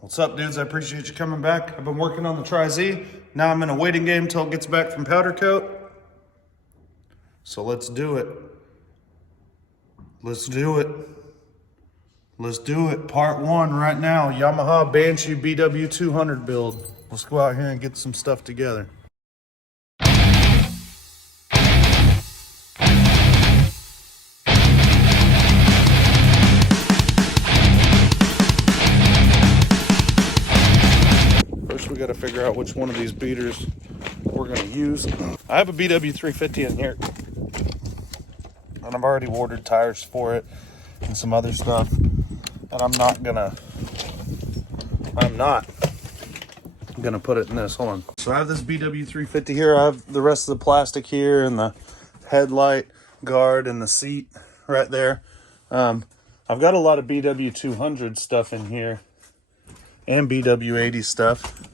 What's up, dudes? I appreciate you coming back. I've been working on the Tri-Z. Now I'm in a waiting game until it gets back from powder coat. So let's do it. Let's do it. Let's do it. Part 1 right now. Yamaha Banshee BW200 build. Let's go out here and get some stuff together. We got to figure out which one of these beaters we're going to use. I have a BW350 in here, and I've already ordered tires for it and some other stuff, and I'm not gonna put it in this. Hold on. So I have this BW350 here. I have the rest of the plastic here and the headlight guard and the seat right there. I've got a lot of BW200 stuff in here and BW80 stuff.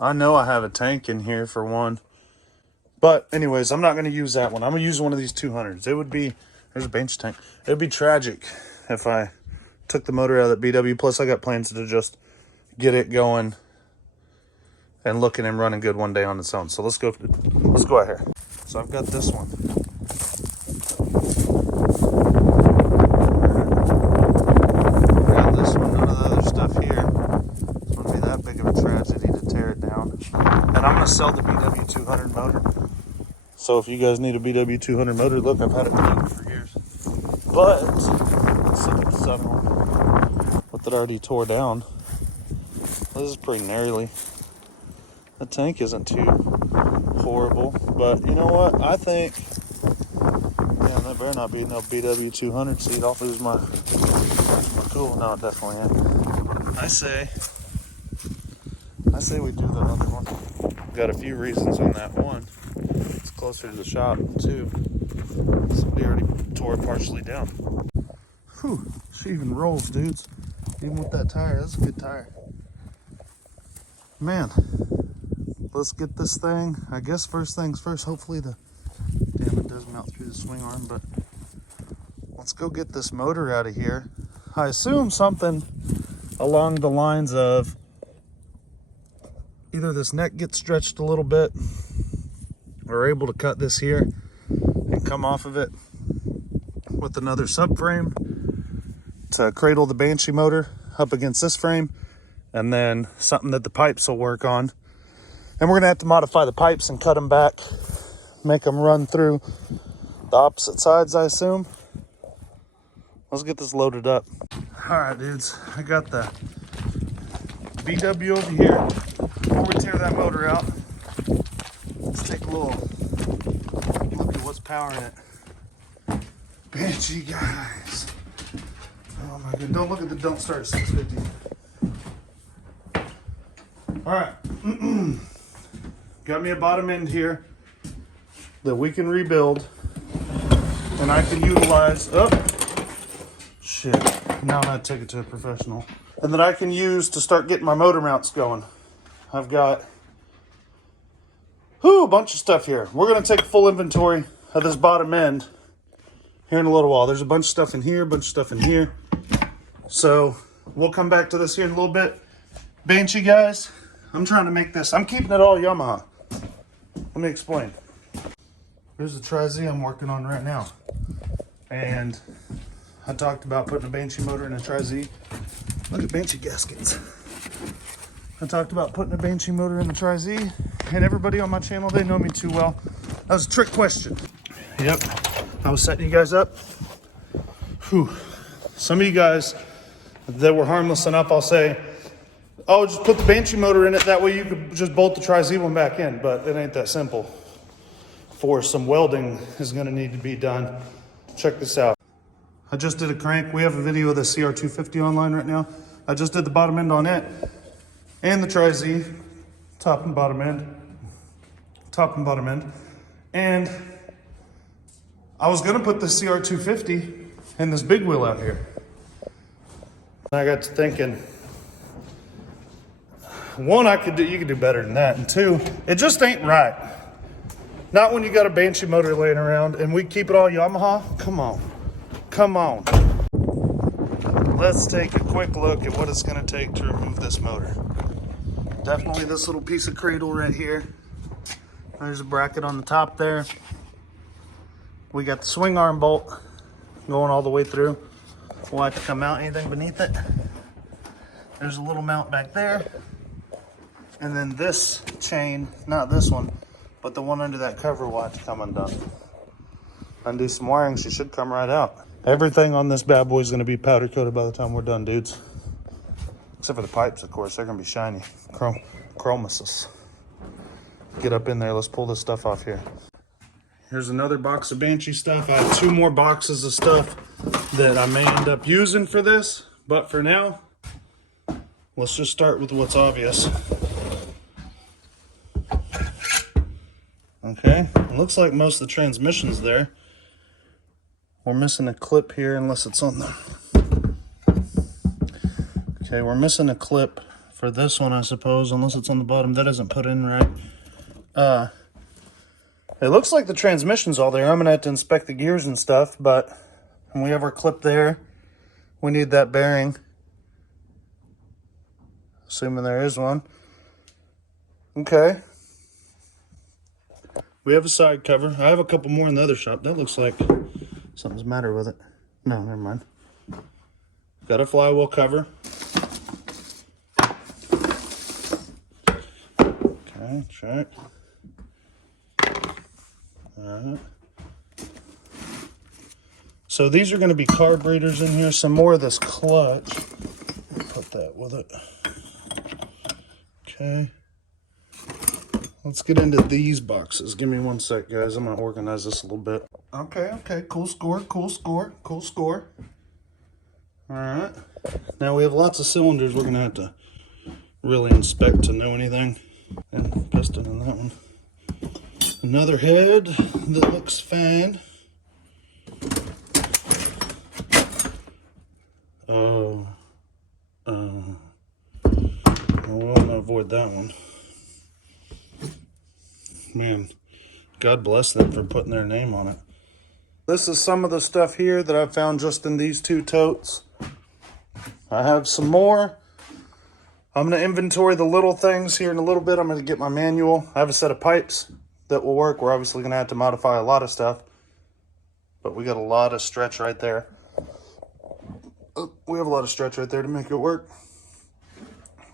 I know I have a tank in here for one, but anyways, I'm not going to use that one. I'm going to use one of these 200s. It would be, there's a Banshee tank. It would be tragic if I took the motor out of that BW. Plus I got plans to just get it going and looking and running good one day on its own. So let's go out here. So I've got this one. Sell the BW200 motor. So if you guys need a BW200 motor, look, I've had it for years. But let's look at the second one with it already tore down. This is pretty gnarly. The tank isn't too horrible, but you know what? I think, man, that better not be no BW200 seat. I'll lose my cool. No, it definitely ain't. I say we do the other one. Got a few reasons on that. One, it's closer to the shop. Two, somebody already tore it partially down. Whew, she even rolls, dudes. Even with that tire, that's a good tire. Man, let's get this thing. I guess first things first, hopefully damn, it does mount through the swing arm, but let's go get this motor out of here. I assume something along the lines of either this neck gets stretched a little bit, or we're able to cut this here and come off of it with another subframe to cradle the Banshee motor up against this frame, and then something that the pipes will work on. And we're gonna have to modify the pipes and cut them back, make them run through the opposite sides, I assume. Let's get this loaded up. All right, dudes, I got the BW over here. Before we tear that motor out, let's take a little look at what's powering it. Banshee, guys. Oh my god, don't look at the don't start at 650. All right, got me a bottom end here that we can rebuild, and I can utilize, oh, shit, now I gotta take it to a professional. And that I can use to start getting my motor mounts going. I've got a bunch of stuff here. We're going to take full inventory of this bottom end here in a little while. There's a bunch of stuff in here, a bunch of stuff in here. So we'll come back to this here in a little bit. Banshee, guys, I'm trying to make this. I'm keeping it all Yamaha. Let me explain. Here's the Tri-Z I'm working on right now. And I talked about putting a Banshee motor in a Tri-Z. Look at Banshee gaskets. I talked about putting a Banshee motor in the Tri-Z, and everybody on my channel, they know me too well. That was a trick question. Yep, I was setting you guys up. Whew. Some of you guys that were harmless enough, I'll say, oh, just put the Banshee motor in it, that way you could just bolt the Tri-Z one back in, but it ain't that simple. For some welding is gonna need to be done. Check this out. I just did a crank. We have a video of the CR250 online right now. I just did the bottom end on it and the Tri-Z, top and bottom end. And I was gonna put the CR250 and this BigWheel out here. I got to thinking, one, you could do better than that. And two, it just ain't right. Not when you got a Banshee motor laying around and we keep it all Yamaha. Come on. let's take a quick look at what it's going to take to remove this motor. Definitely this little piece of cradle right here. There's a bracket on the top there. We got the swing arm bolt going all the way through. We'll have to come out anything beneath it. There's a little mount back there. And then this chain, not this one, but the one under that cover will have to come undone. Undo some wiring, she should come right out. Everything on this bad boy is going to be powder coated by the time we're done, dudes. Except for the pipes, of course. They're going to be shiny. Chromasis. Get up in there. Let's pull this stuff off here. Here's another box of Banshee stuff. I have 2 more boxes of stuff that I may end up using for this. But for now, let's just start with what's obvious. Okay. It looks like most of the transmission's there. We're missing a clip here unless it's on the... Okay, we're missing a clip for this one, I suppose, unless it's on the bottom. That isn't put in right. It looks like the transmission's all there. I'm going to have to inspect the gears and stuff, but we have our clip there. We need that bearing. Assuming there is one. Okay. We have a side cover. I have a couple more in the other shop. That looks like something's the matter with it. No, never mind. Got a flywheel cover. Okay, check. Alright. So these are going to be carburetors in here. Some more of this clutch. Put that with it. Okay. Let's get into these boxes. Give me one sec, guys. I'm going to organize this a little bit. Okay. Cool score. Alright. Now we have lots of cylinders we're going to have to really inspect to know anything. And piston in that one. Another head that looks fine. I want to avoid that one. Man, God bless them for putting their name on it. This is some of the stuff here that I found just in these 2 totes. I have some more. I'm going to inventory the little things here in a little bit. I'm going to get my manual. I have a set of pipes that will work. We're obviously going to have to modify a lot of stuff, but we got a lot of stretch right there. We have a lot of stretch right there to make it work.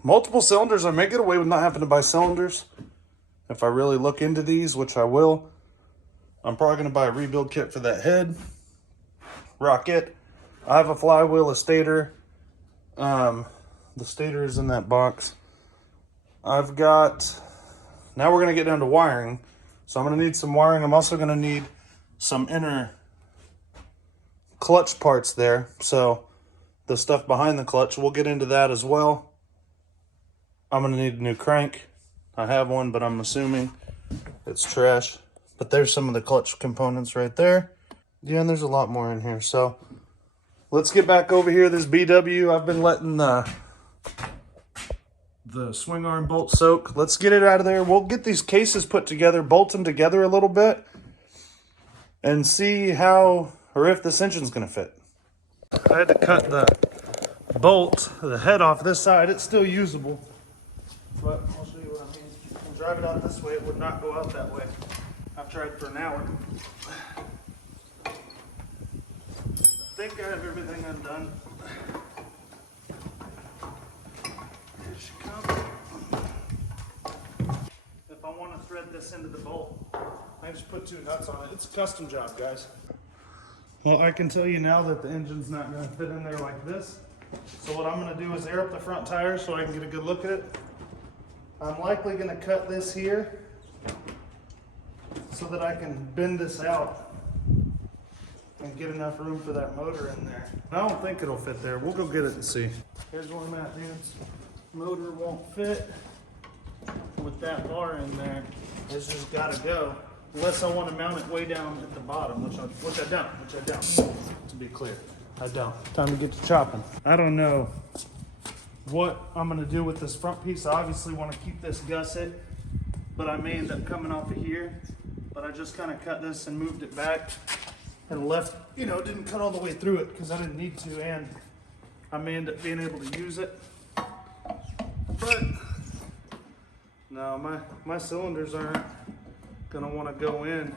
Multiple cylinders. I may get away with not having to buy cylinders if I really look into these, which I will. I'm probably going to buy a rebuild kit for that head. Rocket. I have a flywheel, a stator. The stator is in that box. I've got... Now we're going to get down to wiring. So I'm going to need some wiring. I'm also going to need some inner clutch parts there. So the stuff behind the clutch, we'll get into that as well. I'm going to need a new crank. I have one, but I'm assuming it's trash. But there's some of the clutch components right there. Yeah, and there's a lot more in here. So let's get back over here. This BW, I've been letting the swing arm bolt soak. Let's get it out of there. We'll get these cases put together, bolt them together a little bit, and see how or if this engine's going to fit. I had to cut the bolt, the head off this side. It's still usable, but I'll show you what I mean. I'll drive it out this way. It would not go out that way. I've tried for an hour. I think I have everything undone. Here she comes. If I want to thread this into the bolt, I just put 2 nuts on it. It's a custom job, guys. Well, I can tell you now that the engine's not going to fit in there like this. So what I'm going to do is air up the front tires so I can get a good look at it. I'm likely going to cut this here so that I can bend this out and get enough room for that motor in there. I don't think it'll fit there. We'll go get it and see. Here's where I'm at, dudes. Motor won't fit with that bar in there. It's just got to go. Unless I want to mount it way down at the bottom, which I don't. To be clear, I don't. Time to get to chopping. I don't know what I'm going to do with this front piece. I obviously want to keep this gusset, but I may end up coming off of here. But I just kind of cut this and moved it back and left, didn't cut all the way through it because I didn't need to. And I may end up being able to use it. But no, my cylinders aren't gonna want to go in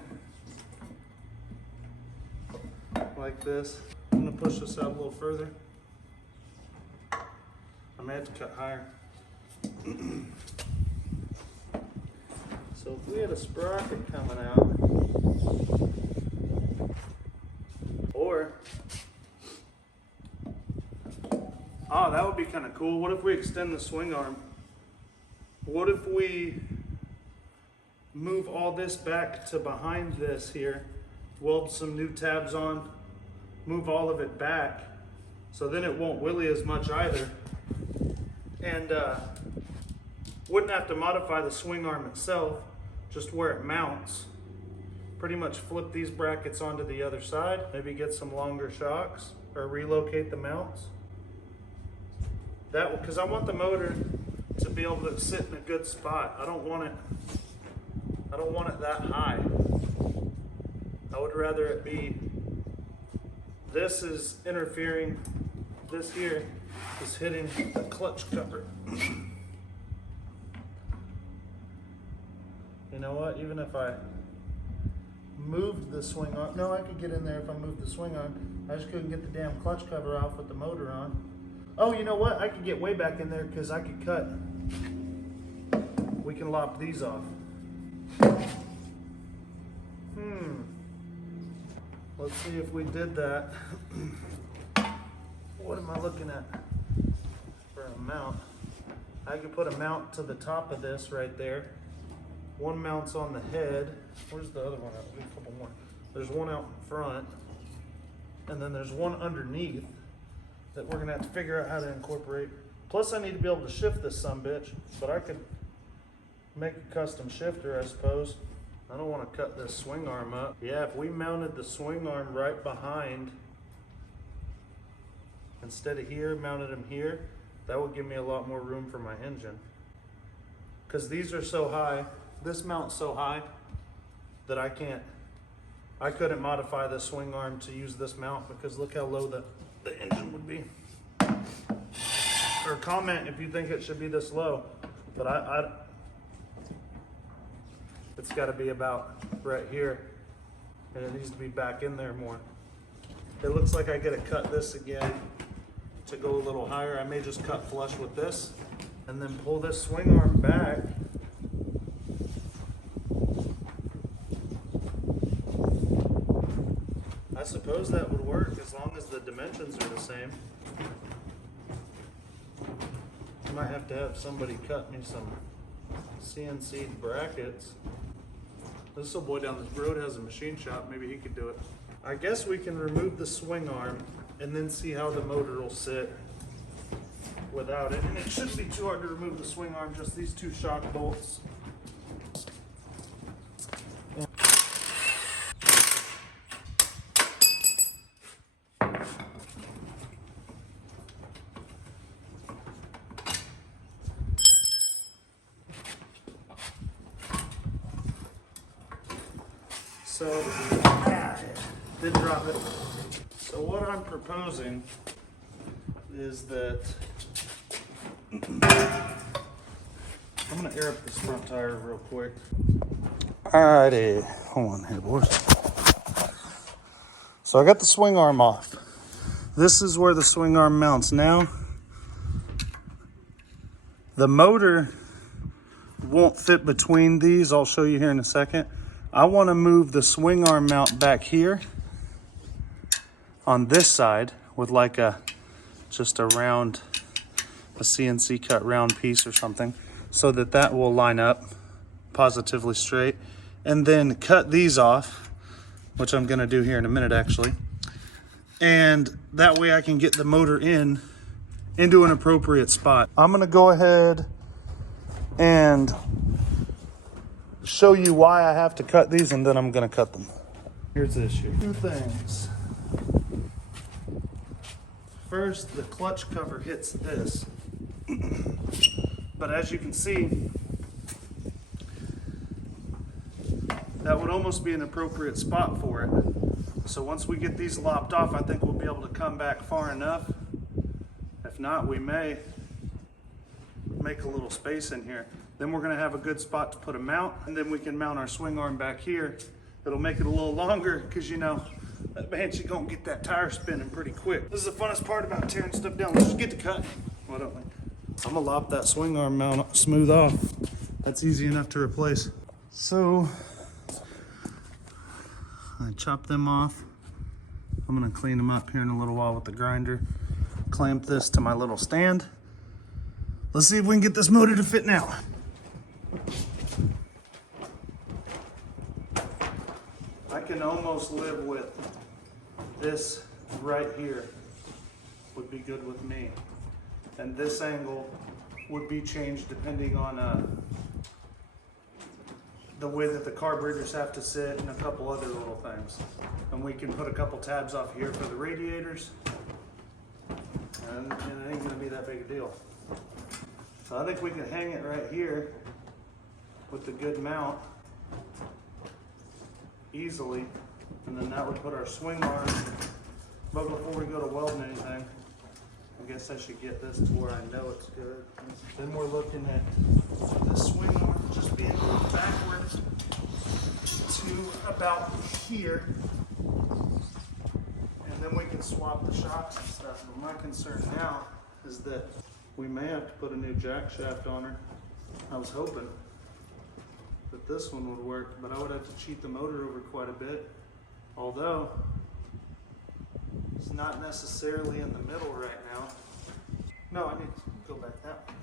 like this. I'm gonna push this out a little further. I may have to cut higher. So if we had a sprocket coming out, or, oh, that would be kind of cool. What if we extend the swing arm? What if we move all this back to behind this here, weld some new tabs on, move all of it back, so then it won't wheelie as much either, and wouldn't have to modify the swing arm itself, just where it mounts. Pretty much flip these brackets onto the other side, maybe get some longer shocks or relocate the mounts. That, because I want the motor to be able to sit in a good spot. I don't want it that high. I would rather it be, this is interfering, this here is hitting the clutch cover. You know what, even if I moved the swing arm, no, I could get in there if I moved the swing arm. I just couldn't get the damn clutch cover off with the motor on. Oh, you know what, I could get way back in there because I could cut, we can lop these off. Let's see if we did that. What am I looking at for a mount? I could put a mount to the top of this right there. One mount's on the head. Where's the other one? I'll do a couple more. There's one out in front, and then there's one underneath that we're gonna have to figure out how to incorporate. Plus I need to be able to shift this sumbitch, but I could make a custom shifter, I suppose. I don't want to cut this swing arm up. Yeah, if we mounted the swing arm right behind, instead of here, mounted them here, that would give me a lot more room for my engine. Because these are so high, this mount's so high that I couldn't modify the swing arm to use this mount, because look how low the engine would be. Or comment if you think it should be this low, but it's got to be about right here, and it needs to be back in there more. It looks like I gotta cut this again to go a little higher. I may just cut flush with this and then pull this swing arm back. I suppose that would work as long as the dimensions are the same. I might have to have somebody cut me some CNC brackets. This little boy down this road has a machine shop. Maybe he could do it. I guess we can remove the swing arm and then see how the motor will sit without it. And it shouldn't be too hard to remove the swing arm, just these two shock bolts. So, did drop it. So what I'm proposing is that I'm gonna air up this front tire real quick. Alrighty, hold on here, boys. So I got the swing arm off. This is where the swing arm mounts now. The motor won't fit between these. I'll show you here in a second. I want to move the swing arm mount back here on this side with like just a round, a CNC cut round piece or something, so that that will line up positively straight, and then cut these off, which I'm going to do here in a minute actually, and that way I can get the motor into an appropriate spot. I'm going to go ahead and show you why I have to cut these, and then I'm going to cut them. Here's the issue. Two things. First, the clutch cover hits this. But as you can see, that would almost be an appropriate spot for it. So once we get these lopped off, I think we'll be able to come back far enough not, we may make a little space in here. Then we're gonna have a good spot to put a mount, and then we can mount our swing arm back here. It'll make it a little longer because, you know, that Banshee gonna get that tire spinning pretty quick. This is the funnest part about tearing stuff down. Let's just get to cut. Why don't we? I'm gonna lop that swing arm mount smooth off. That's easy enough to replace. So I chop them off. I'm gonna clean them up here in a little while with the grinder. Clamp this to my little stand. Let's see if we can get this motor to fit now. I can almost live with this right here would be good with me. And this angle would be changed depending on the way that the carburetors have to sit and a couple other little things. And we can put a couple tabs off here for the radiators. And it ain't gonna be that big a deal. So I think we can hang it right here with the good mount easily. And then that would put our swing arm. But before we go to welding anything, I guess I should get this to where I know it's good. Then we're looking at the swing arm just being moved backwards to about here. And then we can swap the shocks and stuff. But my concern now is that we may have to put a new jack shaft on her. I was hoping that this one would work, but I would have to cheat the motor over quite a bit. Although it's not necessarily in the middle right now. No, I need to go back that way.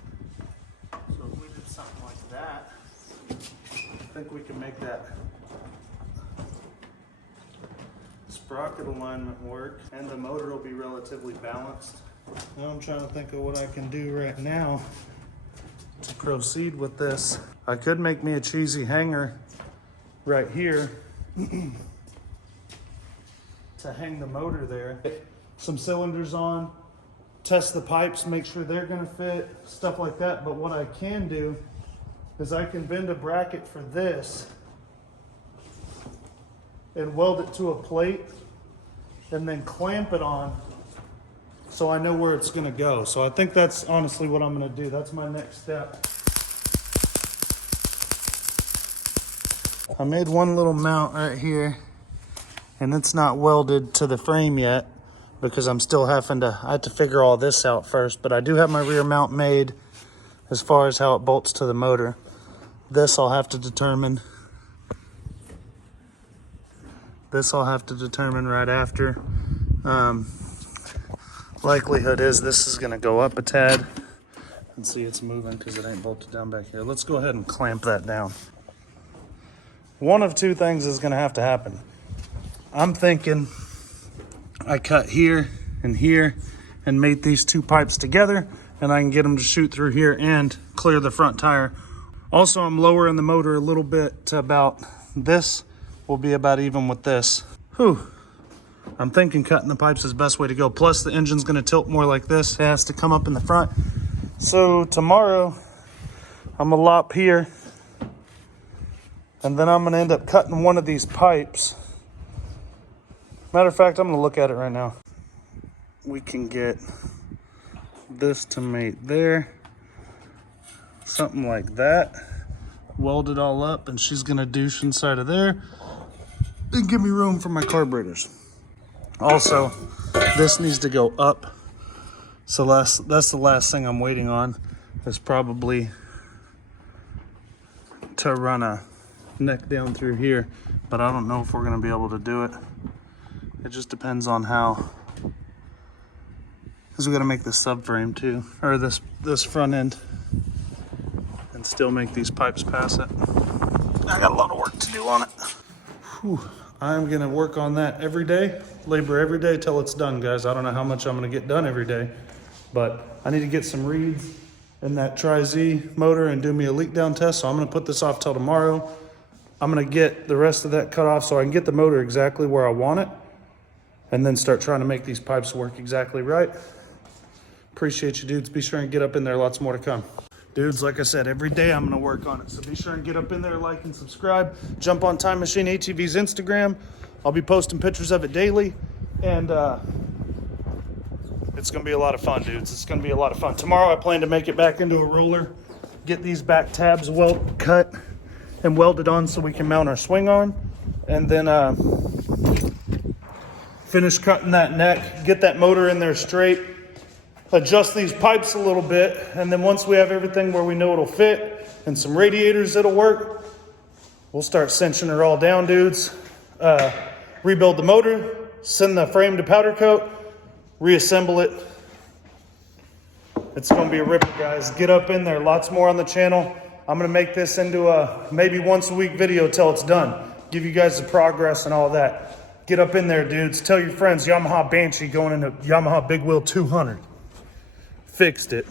So if we did something like that, I think we can make that sprocket alignment work, and the motor will be relatively balanced. Now I'm trying to think of what I can do right now to proceed with this. I could make me a cheesy hanger right here to hang the motor there. Some cylinders on, test the pipes, make sure they're gonna fit, stuff like that. But what I can do is I can bend a bracket for this and weld it to a plate and then clamp it on so I know where it's gonna go. So I think that's honestly what I'm gonna do. That's my next step. I made one little mount right here, and it's not welded to the frame yet because I'm still I have to figure all this out first, but I do have my rear mount made as far as how it bolts to the motor. This I'll have to determine. This I'll have to determine right after. Likelihood is this is gonna go up a tad. And see, it's moving because it ain't bolted down back here. Let's go ahead and clamp that down. One of two things is gonna have to happen. I'm thinking I cut here and made these two pipes together, and I can get them to shoot through here and clear the front tire. Also, I'm lowering the motor a little bit to about this will be about even with this. Whew. I'm thinking cutting the pipes is the best way to go. Plus the engine's gonna tilt more like this. It has to come up in the front. So tomorrow I'm gonna lop here, and then I'm gonna end up cutting one of these pipes. Matter of fact, I'm gonna look at it right now. We can get this to mate there. Something like that. Weld it all up, and she's gonna douche inside of there and give me room for my carburetors. Also, this needs to go up. So that's the last thing I'm waiting on, is probably to run a neck down through here, but I don't know if we're gonna be able to do it. It just depends on how, because we gotta make this subframe too, or this front end, and still make these pipes pass it. I got a lot of work to do on it. Whew. I'm gonna work on that every day, labor every day till it's done, guys. I don't know how much I'm gonna get done every day, but I need to get some reads in that Tri-Z motor and do me a leak down test. So I'm gonna put this off till tomorrow. I'm gonna get the rest of that cut off so I can get the motor exactly where I want it, and then start trying to make these pipes work exactly right. Appreciate you, dudes. Be sure and get up in there. Lots more to come. Dudes, like I said, every day I'm gonna work on it. So be sure and get up in there, like and subscribe. Jump on Time Machine ATV's Instagram. I'll be posting pictures of it daily. And It's going to be a lot of fun, dudes. It's going to be a lot of fun. Tomorrow I plan to make it back into a roller, get these back tabs cut and welded on so we can mount our swing arm, and then finish cutting that neck, get that motor in there straight, adjust these pipes a little bit, and then once we have everything where we know it'll fit and some radiators that'll work, we'll start cinching her all down, dudes. Rebuild the motor, send the frame to powder coat, reassemble it. It's gonna be a ripper, guys. Get up in there, lots more on the channel. I'm gonna make this into a maybe once a week video till it's done. Give you guys the progress and all that. Get up in there, dudes. Tell your friends Yamaha Banshee going into Yamaha BigWheel 200. Fixed it.